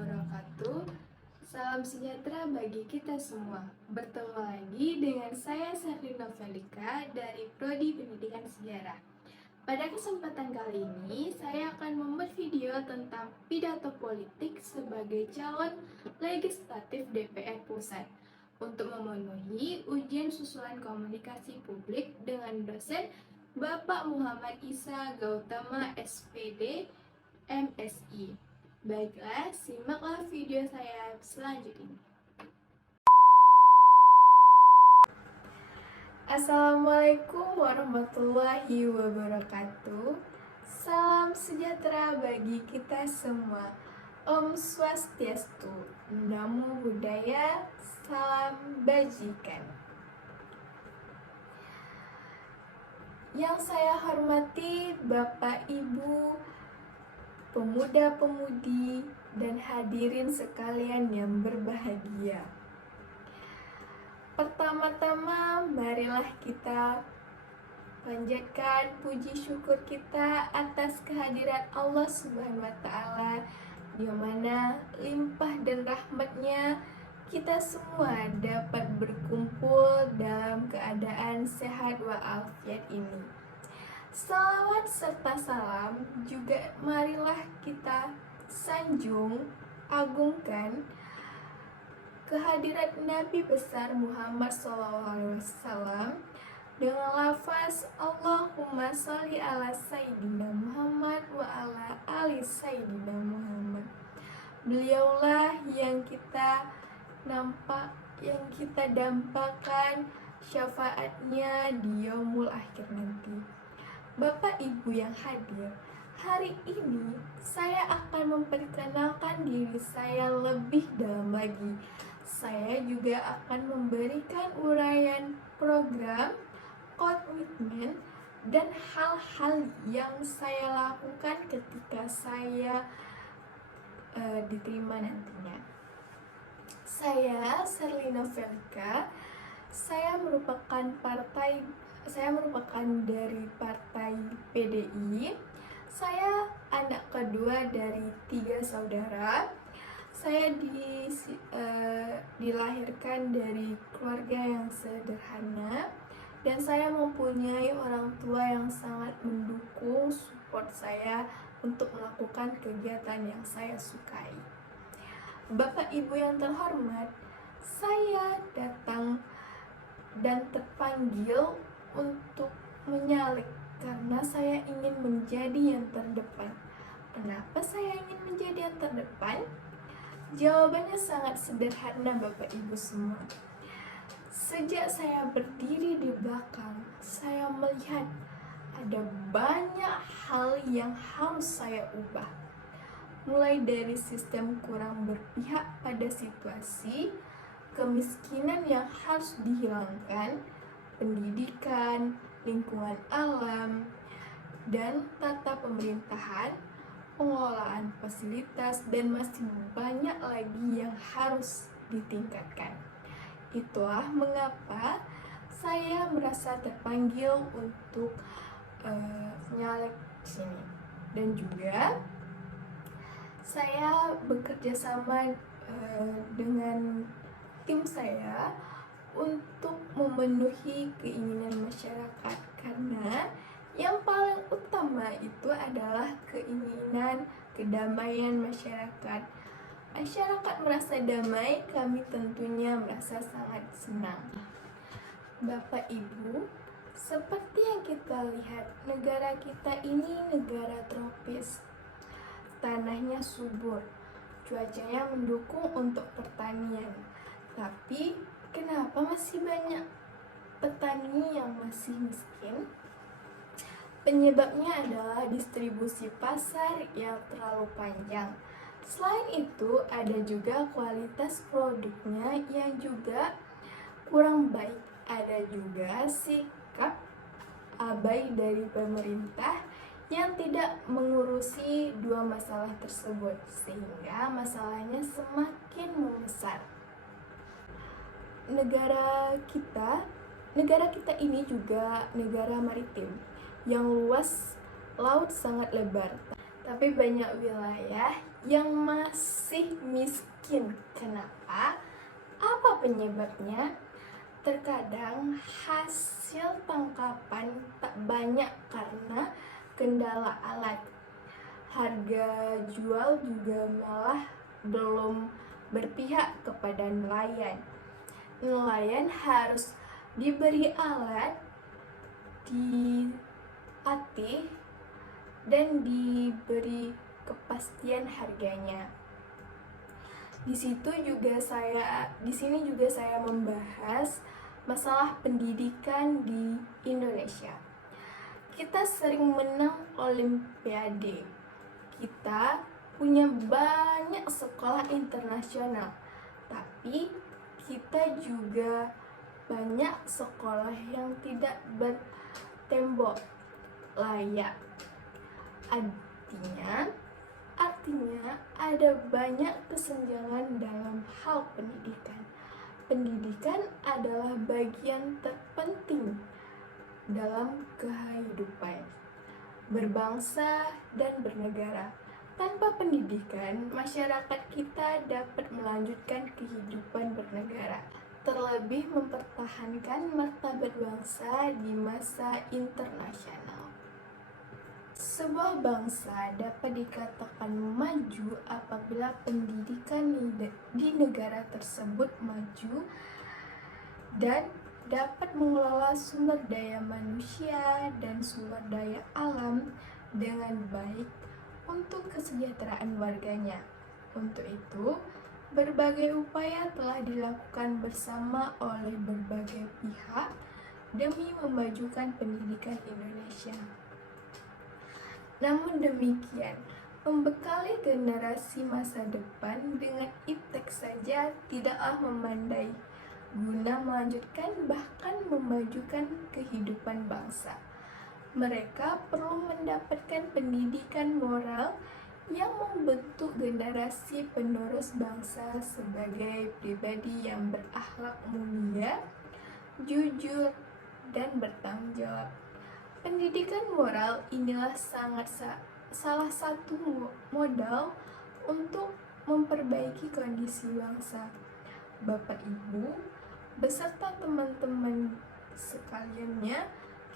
wabarakatuh. Salam sejahtera bagi kita semua. Bertemu lagi dengan saya Sardina Felika dari Prodi Pendidikan Sejarah. Pada kesempatan kali ini, saya akan membuat video tentang pidato politik sebagai calon legislatif DPR Pusat untuk memenuhi ujian susulan komunikasi publik dengan dosen Bapak Muhammad Isa Gautama SPD MSI. Baiklah, simaklah video saya selanjutnya. Assalamualaikum warahmatullahi wabarakatuh. Salam sejahtera bagi kita semua. Om Swastiastu, Namo Buddhaya, Salam Bajikan. Yang saya hormati Bapak Ibu, pemuda-pemudi, dan hadirin sekalian yang berbahagia. Pertama-tama, marilah kita panjatkan puji syukur kita atas kehadiran Allah Subhanahu wa Ta'ala, di mana limpah dan rahmatnya kita semua dapat berkumpul dalam keadaan sehat walafiat ini. Salawat serta salam juga marilah kita sanjung, agungkan kehadirat Nabi besar Muhammad SAW dengan lafaz Allahumma sholli ala Sayyidina Muhammad wa ala ali Sayyidina Muhammad. Beliaulah yang kita dampakkan syafaatnya di yaumul akhir nanti. Bapak Ibu yang hadir, hari ini saya akan memperkenalkan diri saya lebih dalam lagi. Saya juga akan memberikan uraian program, komitmen, dan hal-hal yang saya lakukan ketika saya diterima nantinya. Saya Sardina Felika. Saya merupakan dari partai PDI. Saya anak kedua dari 3 saudara. Saya dilahirkan dari keluarga yang sederhana, dan saya mempunyai orang tua yang sangat mendukung, support saya untuk melakukan kegiatan yang saya sukai. Bapak Ibu yang terhormat, saya datang dan terpanggil untuk menyalek karena saya ingin menjadi yang terdepan. Kenapa saya ingin menjadi yang terdepan? Jawabannya sangat sederhana, Bapak Ibu semua. Sejak saya berdiri di belakang, saya melihat ada banyak hal yang harus saya ubah. Mulai dari sistem kurang berpihak pada situasi, kemiskinan yang harus dihilangkan, pendidikan, lingkungan alam, dan tata pemerintahan, pengelolaan fasilitas, dan masih banyak lagi yang harus ditingkatkan. Itulah mengapa saya merasa terpanggil untuk nyalek di sini. Dan juga saya bekerja sama dengan tim saya untuk memenuhi keinginan masyarakat, karena yang paling utama itu adalah keinginan kedamaian masyarakat. Masyarakat merasa damai, kami tentunya merasa sangat senang. Bapak Ibu, seperti yang kita lihat, negara kita ini negara tropis. Tanahnya subur, cuacanya mendukung untuk pertanian. Tapi kenapa masih banyak petani yang masih miskin? Penyebabnya adalah distribusi pasar yang terlalu panjang. Selain itu, ada juga kualitas produknya yang juga kurang baik. Ada juga sikap abai dari pemerintah yang tidak mengurusi dua masalah tersebut, sehingga masalahnya semakin membesar. Negara kita ini juga negara maritim yang luas, laut sangat lebar, tapi banyak wilayah yang masih penyebabnya? Terkadang hasil tangkapan tak banyak karena kendala alat. Harga jual juga malah belum berpihak kepada nelayan. Nelayan harus diberi alat, dilatih, dan diberi kepastian harganya. Di sini juga saya membahas masalah pendidikan di Indonesia. Kita sering menang olimpiade. Kita punya banyak sekolah internasional. Tapi kita juga banyak sekolah yang tidak bertembok layak. Artinya ada banyak kesenjangan dalam hal pendidikan. Pendidikan adalah bagian terpenting dalam kehidupan berbangsa dan bernegara. Tanpa pendidikan, masyarakat kita dapat melanjutkan kehidupan bernegara, terlebih mempertahankan martabat bangsa di masa internasional. Sebuah bangsa dapat dikatakan maju apabila pendidikan di negara tersebut maju dan dapat mengelola sumber daya manusia dan sumber daya alam dengan baik untuk kesejahteraan warganya. Untuk itu, berbagai upaya telah dilakukan bersama oleh berbagai pihak demi memajukan pendidikan Indonesia. Namun demikian, membekali generasi masa depan dengan iptek saja tidaklah memadai guna melanjutkan bahkan memajukan kehidupan bangsa. Mereka perlu mendapatkan pendidikan moral yang membentuk generasi penerus bangsa sebagai pribadi yang berakhlak mulia, jujur, dan bertanggung jawab. Pendidikan moral inilah salah satu modal untuk memperbaiki kondisi bangsa. Bapak Ibu beserta teman-teman sekaliannya,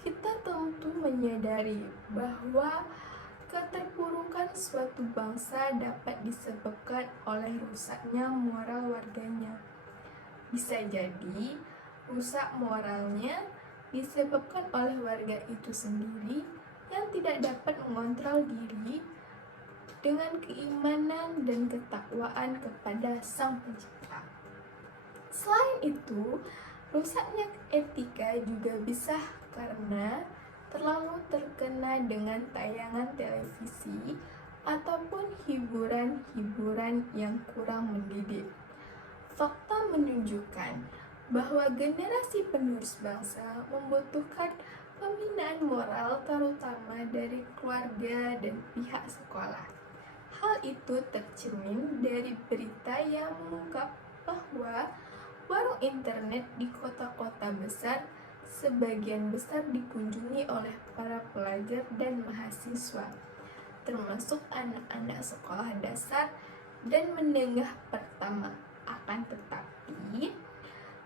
kita tentu menyadari bahwa keterpurukan suatu bangsa dapat disebabkan oleh rusaknya moral warganya. Bisa jadi rusak moralnya disebabkan oleh warga itu sendiri yang tidak dapat mengontrol diri dengan keimanan dan ketakwaan kepada Sang Pencipta. Selain itu, rusaknya etika juga bisa karena terlalu terkena dengan tayangan televisi ataupun hiburan-hiburan yang kurang mendidik. Fakta menunjukkan bahwa generasi penerus bangsa membutuhkan pembinaan moral terutama dari keluarga dan pihak sekolah. Hal itu tercermin dari berita yang mengungkap bahwa warung internet di kota-kota besar sebagian besar dikunjungi oleh para pelajar dan mahasiswa, termasuk anak-anak sekolah dasar dan menengah pertama. Akan tetapi,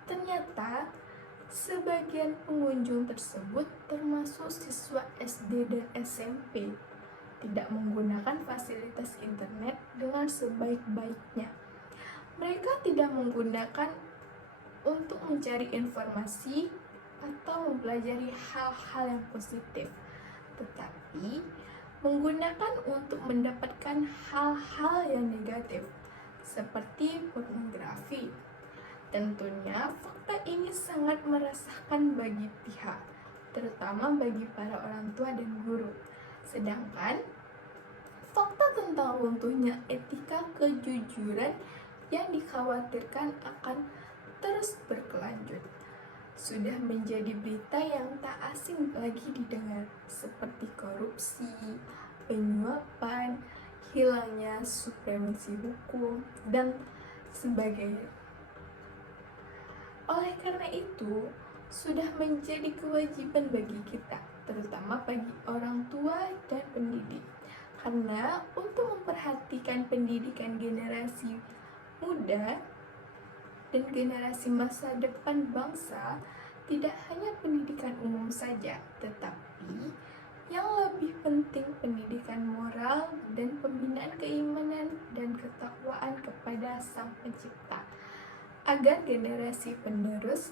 ternyata sebagian pengunjung tersebut termasuk siswa SD dan SMP tidak menggunakan fasilitas internet dengan sebaik-baiknya. Mereka tidak menggunakan untuk mencari informasi atau mempelajari hal-hal yang positif, tetapi menggunakan untuk mendapatkan hal-hal yang negatif seperti pornografi. Tentunya fakta ini sangat meresahkan bagi pihak, terutama bagi para orang tua dan guru. Sedangkan fakta tentang runtuhnya etika kejujuran yang dikhawatirkan akan terus berkelanjut sudah menjadi berita yang tak asing lagi didengar, seperti korupsi, penyuapan, hilangnya supremasi hukum, dan sebagainya. Oleh karena itu, sudah menjadi kewajiban bagi kita, terutama bagi orang tua dan pendidik, karena untuk memperhatikan pendidikan generasi muda, dan generasi masa depan bangsa tidak hanya pendidikan umum saja, tetapi yang lebih penting pendidikan moral dan pembinaan keimanan dan ketakwaan kepada Sang Pencipta, agar generasi penerus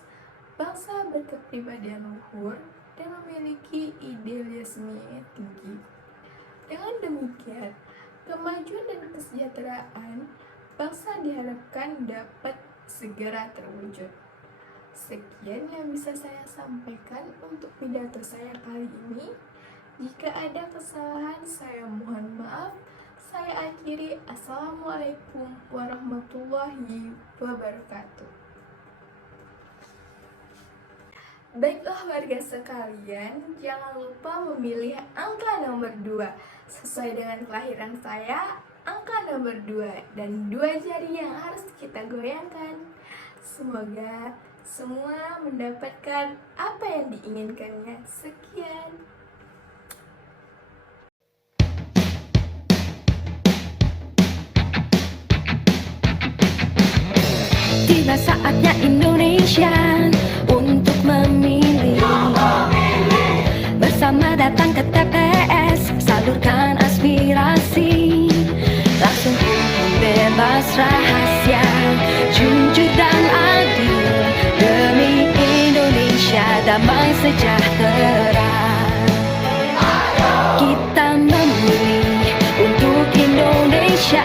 bangsa berkepribadian luhur dan memiliki idealisme tinggi. Dengan demikian, kemajuan dan kesejahteraan bangsa diharapkan dapat segera terwujud. Sekian yang bisa saya sampaikan untuk pidato saya kali ini. Jika ada kesalahan, saya mohon maaf. Saya akhiri. Assalamualaikum warahmatullahi wabarakatuh. Baiklah warga sekalian, jangan lupa memilih angka nomor 2 sesuai dengan kelahiran saya. Angka nomor 2 dan 2 jari yang harus kita goyangkan. Semoga semua mendapatkan apa yang diinginkannya. Sekian. Tiba saatnya Indonesia untuk memilih. Bersama datang ke TPS, salurkan aspirasi. Langsung umum bebas rahasia, jujur dan adil, demi Indonesia damai sejahtera. Kita memilih untuk Indonesia